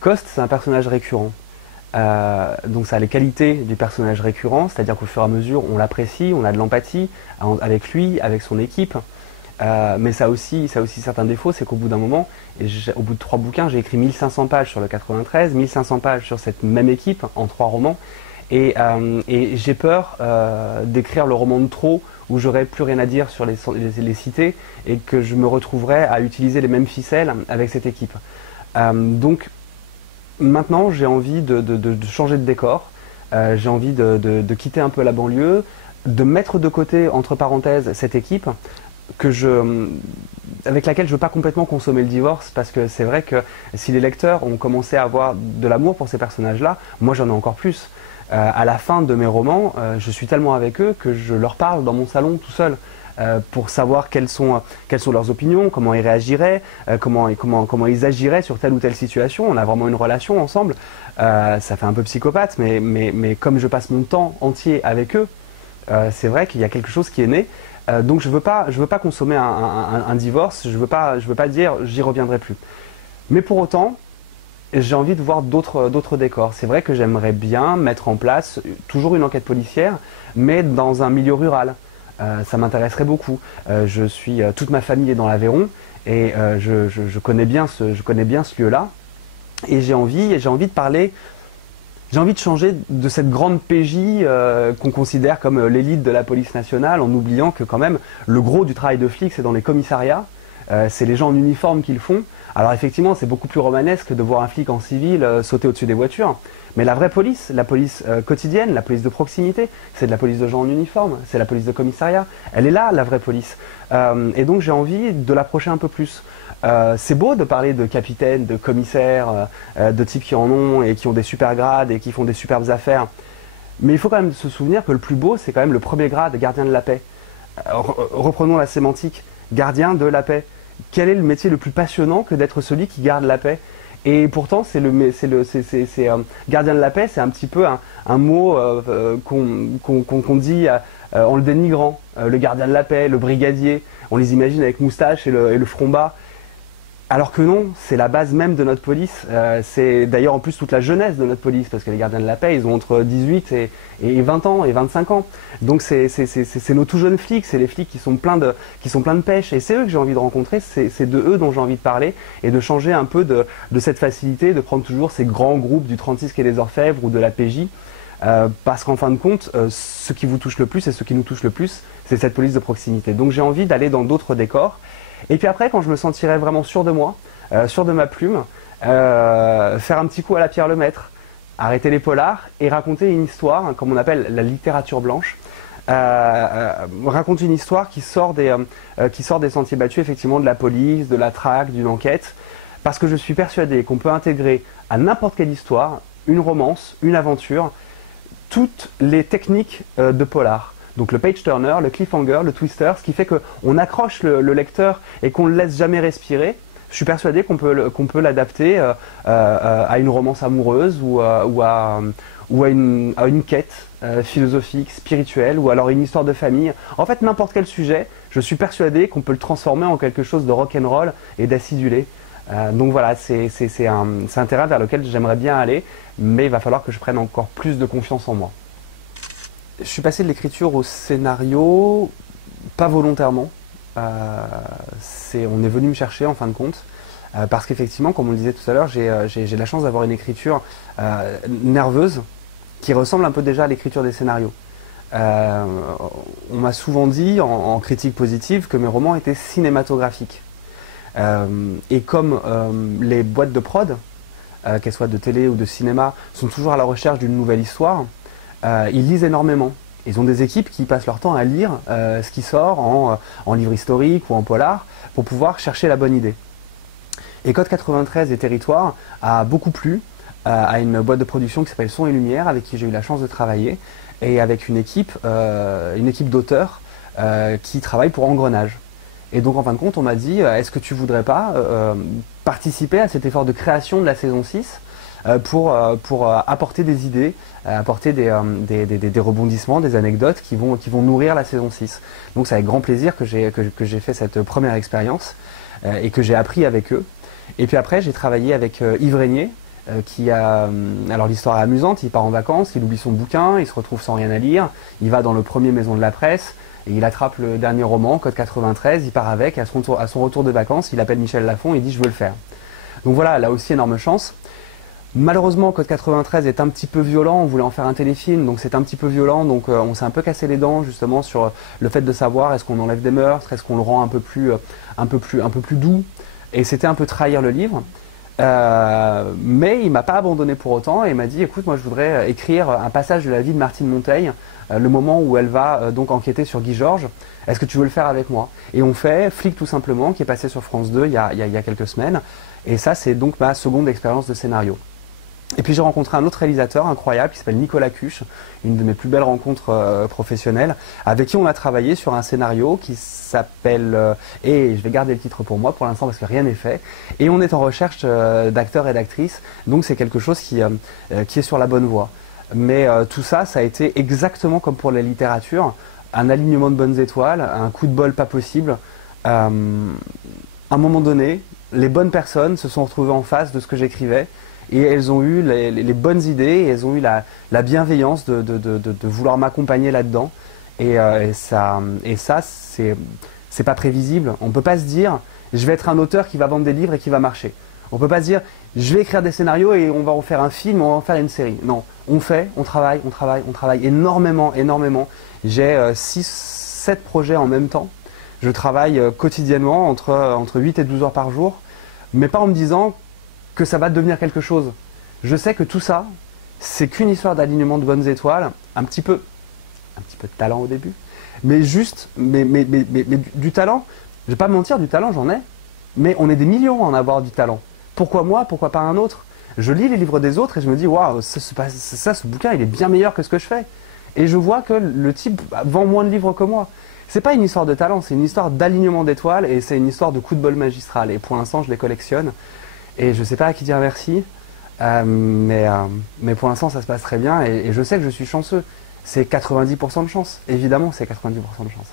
Coste, c'est un personnage récurrent. Donc ça a les qualités du personnage récurrent, c'est-à-dire qu'au fur et à mesure, on l'apprécie, on a de l'empathie avec lui, avec son équipe. Mais ça a aussi certains défauts, c'est qu'au bout d'un moment, au bout de 3 bouquins, j'ai écrit 1500 pages sur le 93, 1500 pages sur cette même équipe, en 3 romans. Et j'ai peur d'écrire le roman de trop, où j'aurais plus rien à dire sur les cités, et que je me retrouverais à utiliser les mêmes ficelles avec cette équipe. Donc, maintenant, j'ai envie de changer de décor, j'ai envie de quitter un peu la banlieue, de mettre de côté, entre parenthèses, cette équipe avec laquelle je ne veux pas complètement consommer le divorce, parce que c'est vrai que si les lecteurs ont commencé à avoir de l'amour pour ces personnages-là, moi j'en ai encore plus. À la fin de mes romans, je suis tellement avec eux que je leur parle dans mon salon tout seul. Pour savoir quelles sont leurs opinions, comment ils réagiraient, comment ils agiraient sur telle ou telle situation. On a vraiment une relation ensemble. Ça fait un peu psychopathe, mais comme je passe mon temps entier avec eux, c'est vrai qu'il y a quelque chose qui est né. Donc je veux pas consommer un divorce, je veux pas dire j'y reviendrai plus. Mais pour autant, j'ai envie de voir d'autres décors. C'est vrai que j'aimerais bien mettre en place toujours une enquête policière, mais dans un milieu rural. Ça m'intéresserait beaucoup. Toute ma famille est dans l'Aveyron et je connais bien ce lieu-là. Et j'ai envie de parler, j'ai envie de changer de cette grande PJ qu'on considère comme l'élite de la police nationale, en oubliant que quand même le gros du travail de flic c'est dans les commissariats. C'est les gens en uniforme qui le font. Alors effectivement, c'est beaucoup plus romanesque de voir un flic en civil sauter au-dessus des voitures. Mais la vraie police, la police quotidienne, la police de proximité, c'est de la police de gens en uniforme, c'est la police de commissariat. Elle est là, la vraie police. Et donc j'ai envie de l'approcher un peu plus. C'est beau de parler de capitaines, de commissaires, de types qui en ont et qui ont des super grades et qui font des superbes affaires. Mais il faut quand même se souvenir que le plus beau, c'est quand même le premier grade, gardien de la paix. Reprenons la sémantique, gardien de la paix. Quel est le métier le plus passionnant que d'être celui qui garde la paix? Et pourtant, gardien de la paix, c'est un petit peu un mot qu'on dit en le dénigrant. Le gardien de la paix, le brigadier, on les imagine avec moustache et le front bas. Alors que non, c'est la base même de notre police. C'est d'ailleurs en plus toute la jeunesse de notre police, parce que les gardiens de la paix, ils ont entre 18 et 20 ans et 25 ans. Donc c'est nos tout jeunes flics, c'est les flics qui sont pleins de pêche. Et c'est eux que j'ai envie de rencontrer, c'est de eux dont j'ai envie de parler, et de changer un peu de cette facilité, de prendre toujours ces grands groupes du 36 quai des Orfèvres ou de la PJ. Parce qu'en fin de compte, ce qui vous touche le plus et ce qui nous touche le plus, c'est cette police de proximité. Donc j'ai envie d'aller dans d'autres décors. Et puis après, quand je me sentirai vraiment sûr de moi, sûr de ma plume, faire un petit coup à la Pierre Lemaître, arrêter les polars et raconter une histoire, hein, comme on appelle la littérature blanche, raconter une histoire qui sort des sentiers battus, effectivement, de la police, de la traque, d'une enquête, parce que je suis persuadé qu'on peut intégrer à n'importe quelle histoire une romance, une aventure, toutes les techniques de polar. Donc le page turner, le cliffhanger, le twister, ce qui fait qu'on accroche le lecteur et qu'on ne le laisse jamais respirer. Je suis persuadé qu'on peut l'adapter à une romance amoureuse ou à une quête philosophique, spirituelle, ou alors une histoire de famille. En fait, n'importe quel sujet, je suis persuadé qu'on peut le transformer en quelque chose de rock'n'roll et d'acidulé. Donc voilà, c'est un terrain vers lequel j'aimerais bien aller, mais il va falloir que je prenne encore plus de confiance en moi. Je suis passé de l'écriture au scénario, pas volontairement. On est venu me chercher en fin de compte, parce qu'effectivement, comme on le disait tout à l'heure, j'ai la chance d'avoir une écriture nerveuse qui ressemble un peu déjà à l'écriture des scénarios. On m'a souvent dit en critique positive que mes romans étaient cinématographiques. Et comme les boîtes de prod, qu'elles soient de télé ou de cinéma, sont toujours à la recherche d'une nouvelle histoire, ils lisent énormément. Ils ont des équipes qui passent leur temps à lire ce qui sort en livre historique ou en polar pour pouvoir chercher la bonne idée. Et Code 93 et Territoire a beaucoup plu à une boîte de production qui s'appelle Son et Lumière, avec qui j'ai eu la chance de travailler, et avec une équipe d'auteurs qui travaille pour Engrenage. Et donc en fin de compte, on m'a dit, est-ce que tu voudrais pas participer à cet effort de création de la saison 6 pour apporter des idées, apporter des rebondissements, des anecdotes qui vont nourrir la saison 6. Donc c'est avec grand plaisir que j'ai fait cette première expérience et que j'ai appris avec eux. Et puis après, j'ai travaillé avec Yves Régnier, alors l'histoire est amusante, il part en vacances, il oublie son bouquin, il se retrouve sans rien à lire, il va dans le premier Maison de la Presse, et il attrape le dernier roman, Code 93, il part avec, à son retour de vacances, il appelle Michel Lafon et il dit je veux le faire. Donc voilà, là aussi énorme chance. Malheureusement, Code 93 est un petit peu violent, on voulait en faire un téléfilm, donc c'est un petit peu violent, donc on s'est un peu cassé les dents justement sur le fait de savoir est-ce qu'on enlève des meurtres, est-ce qu'on le rend un peu plus doux, et c'était un peu trahir le livre. Mais il m'a pas abandonné pour autant et il m'a dit écoute, moi je voudrais écrire un passage de la vie de Martine Monteil, le moment où elle va donc enquêter sur Guy Georges, est-ce que tu veux le faire avec moi? Et on fait Flic tout simplement, qui est passé sur France 2 il y a quelques semaines, et ça c'est donc ma seconde expérience de scénario. Et puis j'ai rencontré un autre réalisateur incroyable qui s'appelle Nicolas Cuche, une de mes plus belles rencontres professionnelles, avec qui on a travaillé sur un scénario qui s'appelle, et je vais garder le titre pour moi pour l'instant parce que rien n'est fait, et on est en recherche d'acteurs et d'actrices, donc c'est quelque chose qui est sur la bonne voie. Mais tout ça, ça a été exactement comme pour la littérature, un alignement de bonnes étoiles, un coup de bol pas possible. À un moment donné, les bonnes personnes se sont retrouvées en face de ce que j'écrivais, et elles ont eu les bonnes idées, et elles ont eu la bienveillance de vouloir m'accompagner là-dedans. Et ça, c'est pas prévisible. On peut pas se dire, je vais être un auteur qui va vendre des livres et qui va marcher. On peut pas se dire, je vais écrire des scénarios et on va en faire un film, on va en faire une série. Non, on travaille énormément. J'ai 6-7 projets en même temps. Je travaille quotidiennement entre 8 et 12 heures par jour, mais pas en me disant que ça va devenir quelque chose. Je sais que tout ça, c'est qu'une histoire d'alignement de bonnes étoiles, un petit peu de talent au début, mais du talent, je vais pas me mentir, du talent j'en ai, mais on est des millions à en avoir du talent. Pourquoi moi, pourquoi pas un autre? Je lis les livres des autres et je me dis, waouh, ce bouquin il est bien meilleur que ce que je fais. Et je vois que le type vend moins de livres que moi. C'est pas une histoire de talent, c'est une histoire d'alignement d'étoiles et c'est une histoire de coup de bol magistral. Et pour l'instant, je les collectionne. Et je sais pas à qui dire merci, mais pour l'instant ça se passe très bien et je sais que je suis chanceux. C'est 90% de chance, évidemment c'est 90% de chance.